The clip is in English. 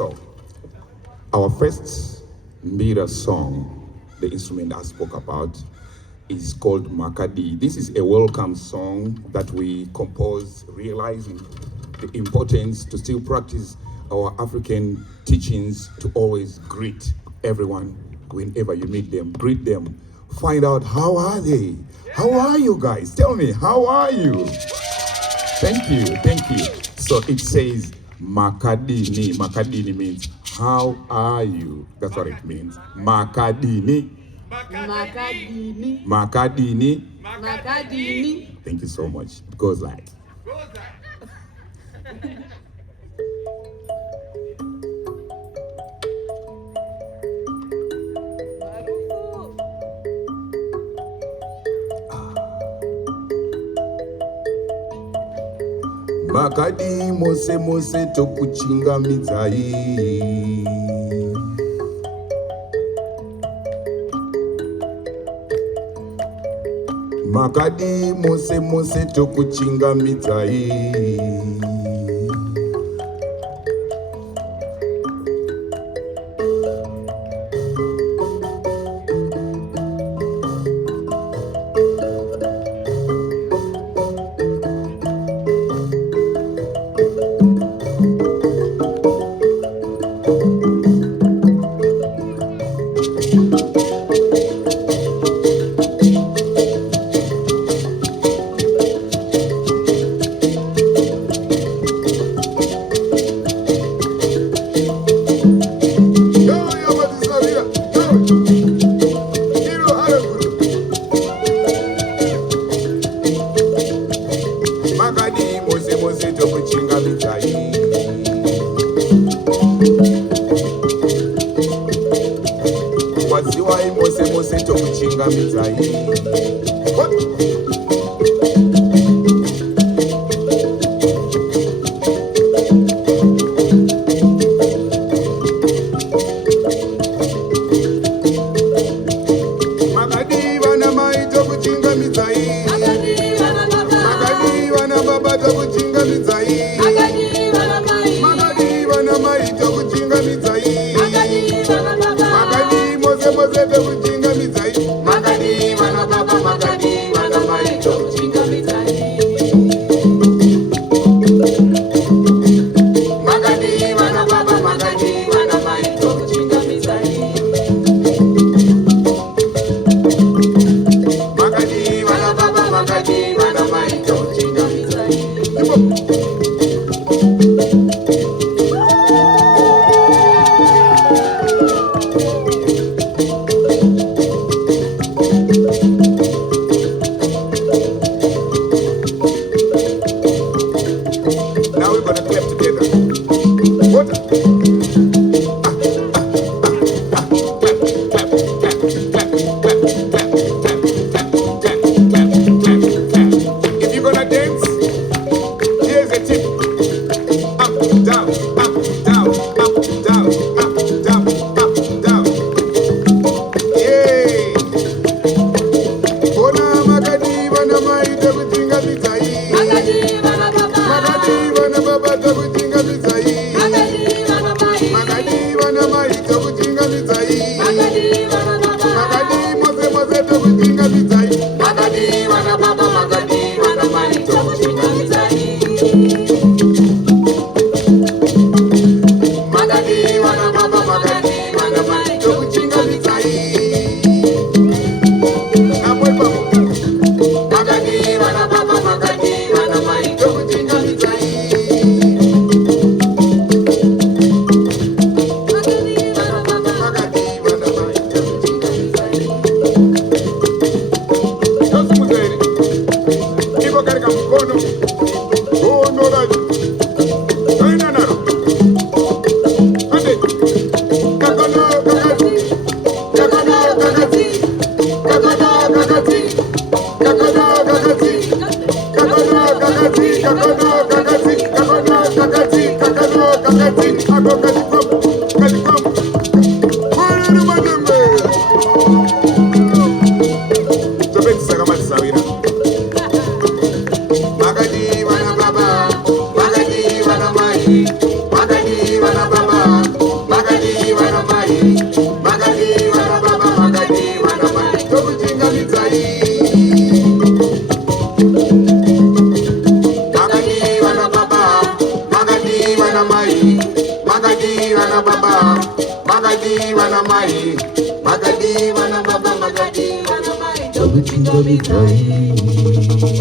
So, our first Mbira song, the instrument I spoke about, is called Makadi. This is a welcome song that we composed, realizing the importance to still practice our African teachings, to always greet everyone whenever you meet them. Greet them. Find out, how are they? How are you guys? Tell me, how are you? Thank you, thank you. So it says Makadini. Makadini means, how are you? That's what it means. Makadini. Makadini. Makadini. Makadini. Thank you so much. It goes like. Makadi mose mose tokuchingamidzai. Makadi mose mose tokuchingamidzai. Makadi mose mose tokuchingamidzai. Waziwai mose mose tokuchingamidzai. Makadi vana mai tokuchingamidzai. Makadi vana baba tokuchingamidzai. Makadi vana mai tokuchingamidzai. Makadi mose mose tokuchingamidzai. Makadi vana baba, makadi vana mai tokuchingamidzai. Makadi vana baba, makadi vana mai tokuchingamidzai. Makadi vana baba, makadi vana mai tokuchingamidzai. Now we're gonna clap together. Water. If you're gonna dance, here's a tip. Up, down, up, down, up, down, up, down, up, down. Yay! Bona makadi vana mai tokuchingamidzai. Makadi vana baba tokuchingamidzai. Makadi vana mai tokuchingamidzai. Makadi mose mose tokuchingamidzai. Makadi vana baba, makadi vana mai tokuchingamidzai. Makadi vana baba, makadi vana mai tokuchingamidzai. Apoy papo. Makadi vana baba, makadi vana mai tokuchingamidzai. Makadi vana baba, makadi vana mai tokuchingamidzai. Tosi muzeri. Ivo katika mkono. Gono raji. Kaina naro. Ande. Kakano kakati. Kakano kakati. Kakano kakati. Kakano kakati. Kakano kakati. Kakano kakati. Kakano kakati. Kakano kakati. Ako kalikamu. Kalikamu. Kwelele madembe. Tobeni sakamati sawira. Makadi vana baba, makadi vana mai, makadi vana baba, mana mai, Makadi mana baba, Makadi mana mai, Dobu chingo mitai.